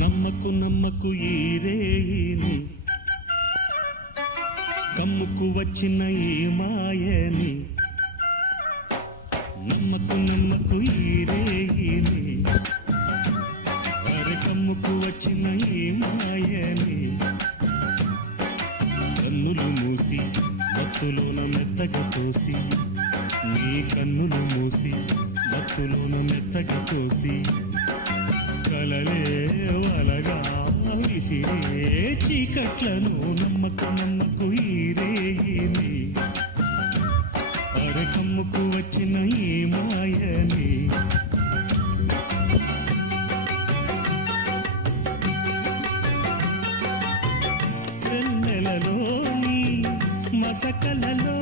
నమ్మకు నమ్మకు ఈ రేయిని, కమ్ముకు వచ్చిన ఈ మాయని. నమ్మకు నమ్మకు ఈ రేయిని, అరే కమ్ముకు వచ్చిన ఈ మాయని. కన్నులు మూసి మత్తులోన మెత్తగా తోసి, నీ కన్నులు మూసి మత్తులోన మెత్తగా తోసి, కలలే వలగా విసిరే చీకట్లను. నమ్మకు నమ్మకు ఈ రేయిని, అరే కమ్ముకు వచ్చిన ఈ మాయని. వెన్నెలలోని మసకలలో